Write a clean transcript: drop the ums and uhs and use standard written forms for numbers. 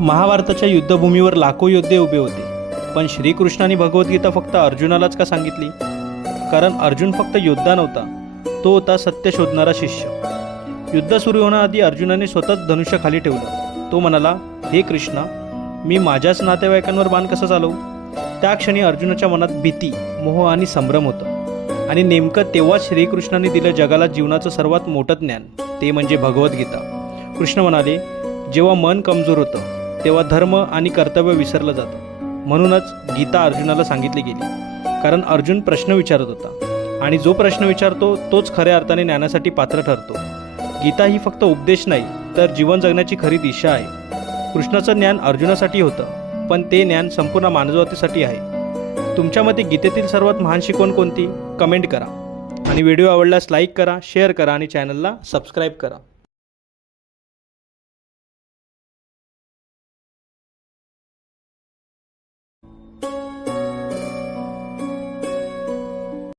महाभारताच्या युद्धभूमीवर लाखो योद्धे उभे होते, पण श्रीकृष्णाने भगवद्गीता फक्त अर्जुनालाच का सांगितली? कारण अर्जुन फक्त योद्धा नव्हता, तो होता सत्य शोधणारा शिष्य. युद्ध सुरू होण्याआधी अर्जुनाने स्वतःच धनुष्य खाली ठेवलं. तो म्हणाला, हे कृष्णा, मी माझ्याच नातेवाईकांवर बाण कसं चालवू? त्या क्षणी अर्जुनाच्या मनात भीती, मोह आणि संभ्रम होतं. आणि नेमकं तेव्हाच श्रीकृष्णाने दिलं जगाला जीवनाचं सर्वात मोठं ज्ञान, ते म्हणजे भगवद्गीता. कृष्ण म्हणाले, जेव्हा मन कमजोर होतं तेव्हा धर्म आणि कर्तव्य विसरलं जातं. म्हणूनच गीता अर्जुनाला सांगितली गेली. कारण अर्जुन प्रश्न विचारत होता, आणि जो प्रश्न विचारतो तोच खऱ्या अर्थाने ज्ञानासाठी पात्र ठरतो. गीता ही फक्त उपदेश नाही, तर जीवन जगण्याची खरी दिशा आहे. कृष्णाचं ज्ञान अर्जुनासाठी होतं, पण ते ज्ञान संपूर्ण मानवजातीसाठी आहे. तुमच्या मते गीतेतील सर्वात महान शिकवण कोणती? कमेंट करा. आणि व्हिडिओ आवडल्यास लाईक करा, शेअर करा आणि चॅनलला सबस्क्राईब करा.